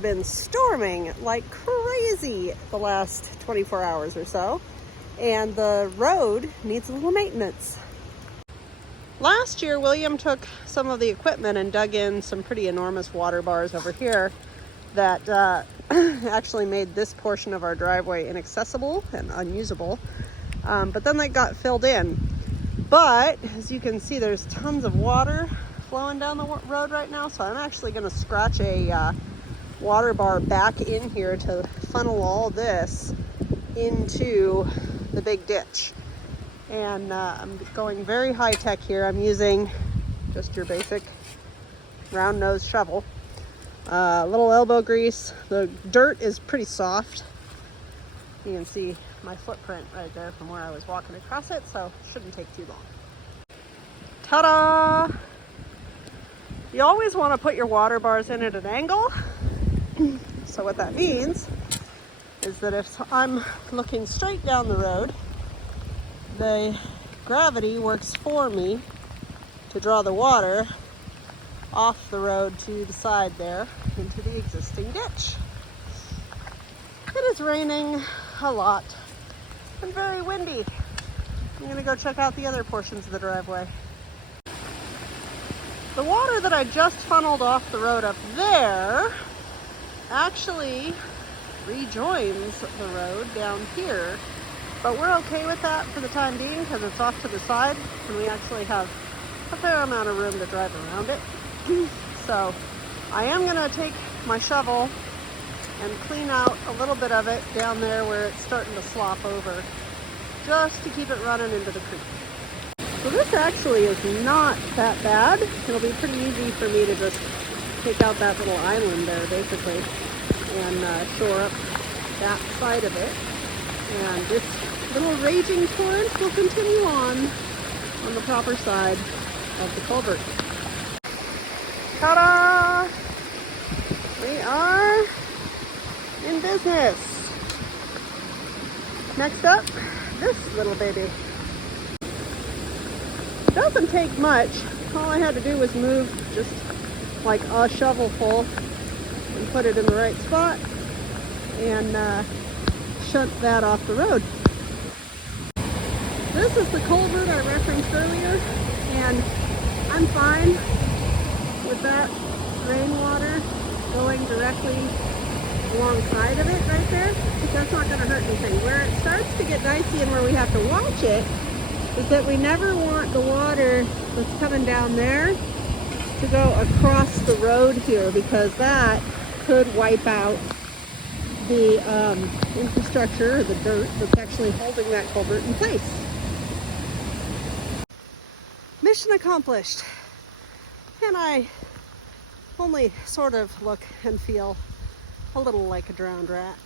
been storming like crazy the last 24 hours or so, and the road needs a little maintenance. Last year, William took some of the equipment and dug in some pretty enormous water bars over here that actually made this portion of our driveway inaccessible and unusable. But then they got filled in. But as you can see, there's tons of water flowing down the road right now, so I'm actually going to scratch a water bar back in here to funnel all this into the big ditch. And I'm going very high tech here. I'm using just your basic round nose shovel. A little elbow grease. The dirt is pretty soft. You can see my footprint right there from where I was walking across it, so it shouldn't take too long. Ta-da! You always want to put your water bars in at an angle. So what that means is that if I'm looking straight down the road, the gravity works for me to draw the water off the road to the side there into the existing ditch. It is raining a lot and very windy. I'm gonna go check out the other portions of the driveway. The water that I just funneled off the road up there actually rejoins the road down here. But we're okay with that for the time being because it's off to the side and we actually have a fair amount of room to drive around it. So I am going to take my shovel and clean out a little bit of it down there where it's starting to slop over, just to keep it running into the creek. So this actually is not that bad. It'll be pretty easy for me to just take out that little island there basically and shore up that side of it. And this little raging torrent will continue on the proper side of the culvert. Ta-da! We are in business. Next up, this little baby. It doesn't take much. All I had to do was move just like a shovelful and put it in the right spot and shunt that off the road. This is the culvert I referenced earlier, and I'm fine with that rainwater going directly alongside of it right there, because that's not going to hurt anything. Where it starts to get dicey and where we have to watch it is that we never want the water that's coming down there to go across the road here, because that could wipe out the infrastructure, or the dirt that's actually holding that culvert in place. Mission accomplished. And I only sort of look and feel a little like a drowned rat.